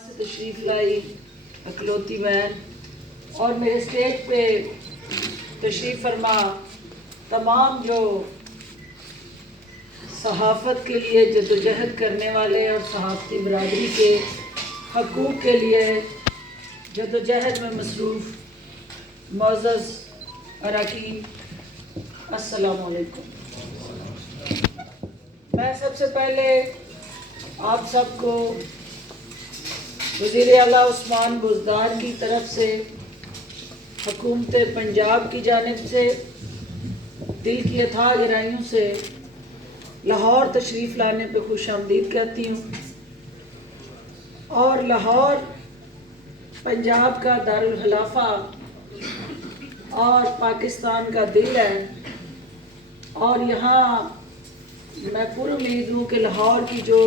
سے تشریف لائی اکلوتی بہن اور میرے اسٹیج پہ تشریف فرما تمام جو صحافت کے لیے جدوجہد کرنے والے اور صحافتی برادری کے حقوق کے لیے جدوجہد میں مصروف معزز اراکین، السلام علیکم۔ میں سب سے پہلے آپ سب کو وزیر اعلیٰ عثمان بزدار کی طرف سے حکومت پنجاب کی جانب سے دل کی اتھاہ گہرائیوں سے لاہور تشریف لانے پہ خوش آمدید کہتی ہوں۔ اور لاہور پنجاب کا دارالخلافہ اور پاکستان کا دل ہے، اور یہاں میں پر امید ہوں کہ لاہور کی جو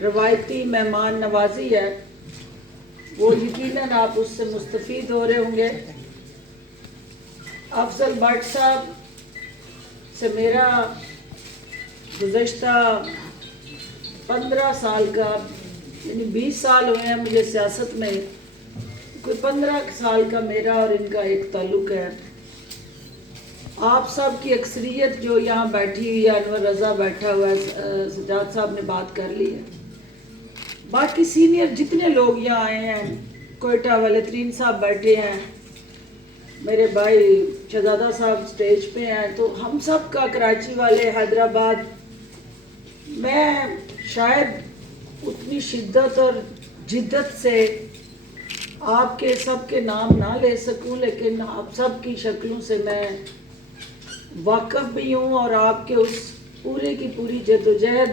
روایتی مہمان نوازی ہے وہ یقیناً آپ اس سے مستفید ہو رہے ہوں گے۔ افضل بٹ صاحب سے میرا گزشتہ 15 سال کا یعنی 20 سال ہوئے ہیں مجھے سیاست میں، کوئی 15 سال کا میرا اور ان کا ایک تعلق ہے۔ آپ سب کی اکثریت جو یہاں بیٹھی ہوئی ہے، انور رضا بیٹھا ہوا ہے، سجاد صاحب نے بات کر لی ہے، باقی سینئر جتنے لوگ یہاں آئے ہیں، کوئٹہ والے ترین صاحب بیٹھے ہیں، میرے بھائی شہزادہ صاحب سٹیج پہ ہیں، تو ہم سب کا کراچی والے، حیدرآباد، میں شاید اتنی شدت اور جدت سے آپ کے سب کے نام نہ لے سکوں، لیکن آپ سب کی شکلوں سے میں واقف بھی ہوں اور آپ کے اس پورے کی پوری جدوجہد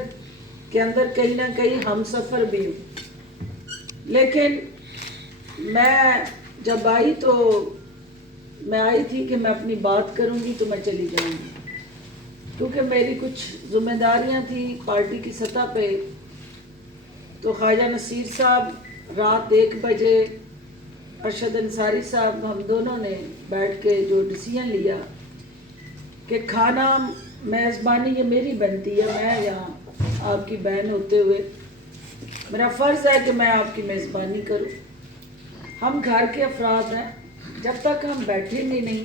کے اندر کہیں نہ کہیں ہم سفر بھی ہوں۔ لیکن میں جب آئی تو میں آئی تھی کہ میں اپنی بات کروں گی تو میں چلی جاؤں گی، کیونکہ میری کچھ ذمہ داریاں تھیں پارٹی کی سطح پہ۔ تو خواجہ نصیر صاحب رات 1 بجے، ارشد انصاری صاحب، ہم دونوں نے بیٹھ کے جو ڈیسیژن لیا کہ کھانا میزبانی یہ میری بنتی ہے، میں یہاں آپ کی بہن ہوتے ہوئے میرا فرض ہے کہ میں آپ کی میزبانی کروں۔ ہم گھر کے افراد ہیں، جب تک ہم بیٹھیں گے نہیں،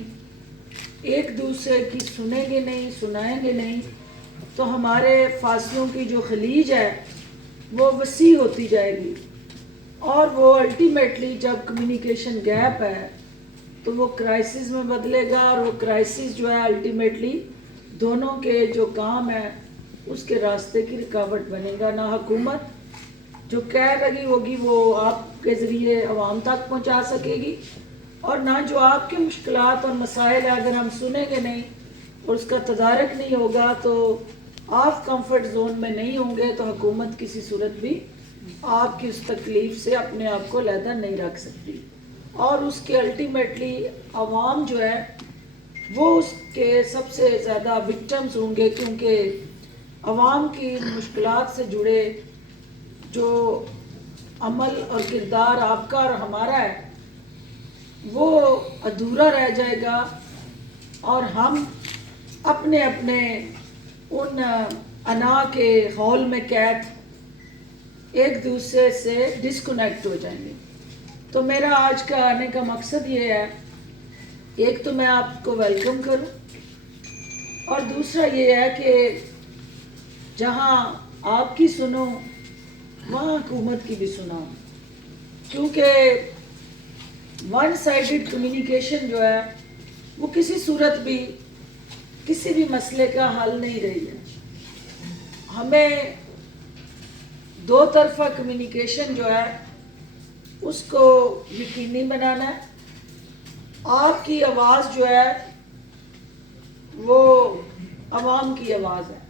ایک دوسرے کی سنیں گے نہیں، سنائیں گے نہیں، تو ہمارے فاصلوں کی جو خلیج ہے وہ وسیع ہوتی جائے گی، اور وہ الٹیمیٹلی جب کمیونیکیشن گیپ ہے تو وہ کرائسس میں بدلے گا، اور وہ کرائسس جو ہے الٹیمیٹلی دونوں کے جو کام ہے اس کے راستے کی رکاوٹ بنے گا۔ نہ حکومت جو کہہ رہی ہوگی وہ آپ کے ذریعے عوام تک پہنچا سکے گی، اور نہ جو آپ کے مشکلات اور مسائل اگر ہم سنیں گے نہیں اور اس کا تدارک نہیں ہوگا تو آپ کمفرٹ زون میں نہیں ہوں گے، تو حکومت کسی صورت بھی آپ کی اس تکلیف سے اپنے آپ کو علیحدہ نہیں رکھ سکتی، اور اس کے الٹیمیٹلی عوام جو ہے وہ اس کے سب سے زیادہ وکٹمز ہوں گے، کیونکہ عوام کی مشکلات سے جڑے جو عمل اور کردار آپ کا اور ہمارا ہے وہ ادھورا رہ جائے گا، اور ہم اپنے اپنے ان انا کے ہال میں قید ایک دوسرے سے ڈسکنیکٹ ہو جائیں گے۔ تو میرا آج کا آنے کا مقصد یہ ہے، ایک تو میں آپ کو ویلکم کروں، اور دوسرا یہ ہے کہ جہاں آپ کی سنو وہاں حکومت کی بھی سناؤ، کیونکہ ون سائیڈڈ کمیونیکیشن جو ہے وہ کسی صورت بھی کسی بھی مسئلے کا حل نہیں رہی ہے۔ ہمیں دو طرفہ کمیونیکیشن جو ہے اس کو یقینی بنانا ہے۔ آپ کی آواز جو ہے وہ عوام کی آواز ہے۔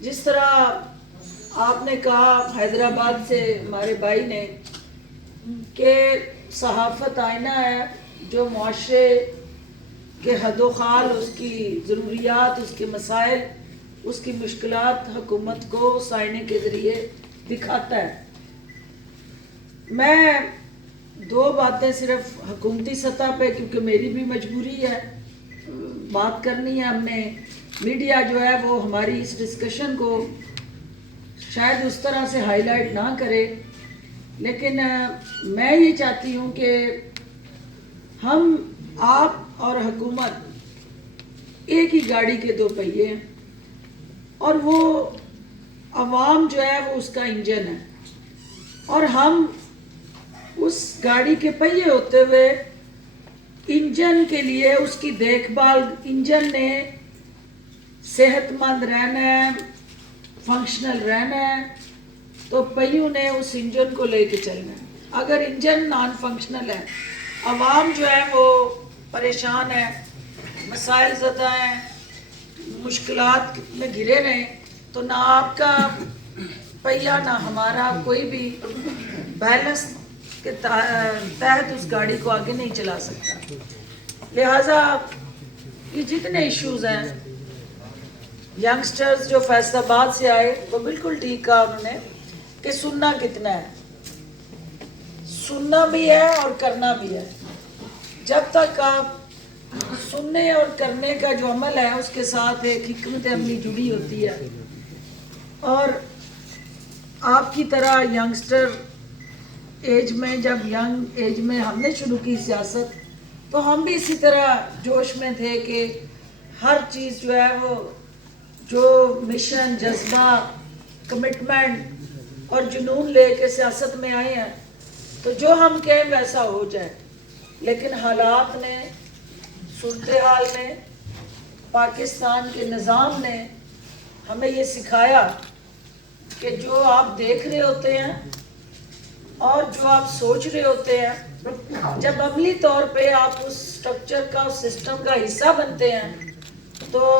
جس طرح آپ نے کہا حیدرآباد سے ہمارے بھائی نے کہ صحافت آئینہ ہے جو معاشرے کے حد و خال، اس کی ضروریات، اس کے مسائل، اس کی مشکلات حکومت کو اس آئینے کے ذریعے دکھاتا ہے۔ میں دو باتیں صرف حکومتی سطح پہ، کیونکہ میری بھی مجبوری ہے بات کرنی ہے، ہم نے میڈیا جو ہے وہ ہماری اس ڈسکشن کو شاید اس طرح سے ہائی لائٹ نہ کرے، لیکن میں یہ چاہتی ہوں کہ ہم، آپ اور حکومت ایک ہی گاڑی کے دو پہیے ہیں، اور وہ عوام جو ہے وہ اس کا انجن ہے، اور ہم اس گاڑی کے پہیے ہوتے ہوئے انجن کے لیے اس کی دیکھ بھال، انجن نے صحت مند رہنا ہے، فنکشنل رہنا ہے، تو پہیوں نے اس انجن کو لے کے چلنا ہے۔ اگر انجن نان فنکشنل ہے، عوام جو ہے وہ پریشان ہے، مسائل زدہ ہیں، مشکلات میں گھرے رہیں، تو نہ آپ کا پہیہ نہ ہمارا کوئی بھی بیلنس کے تحت اس گاڑی کو آگے نہیں چلا سکتا۔ لہٰذا یہ جتنے ایشوز ہیں، ینگسٹرز جو فیصل آباد سے آئے وہ بالکل ٹھیک کہا انہوں نے کہ سننا کتنا ہے، سننا بھی ہے اور کرنا بھی ہے۔ جب تک آپ سننے اور کرنے کا جو عمل ہے اس کے ساتھ ایک حکمت عملی جڑی ہوتی ہے، اور آپ کی طرح ینگسٹر ایج میں، جب ینگ ایج میں ہم نے شروع کی سیاست، تو ہم بھی اسی طرح جوش میں تھے کہ ہر چیز جو ہے وہ، جو مشن، جذبہ، کمٹمنٹ اور جنون لے کے سیاست میں آئے ہیں تو جو ہم کہیں ویسا ہو جائے، لیکن حالات نے، صورتحال نے، پاکستان کے نظام نے ہمیں یہ سکھایا کہ جو آپ دیکھ رہے ہوتے ہیں اور جو آپ سوچ رہے ہوتے ہیں، جب عملی طور پہ آپ اس سٹرکچر کا، اس سسٹم کا حصہ بنتے ہیں تو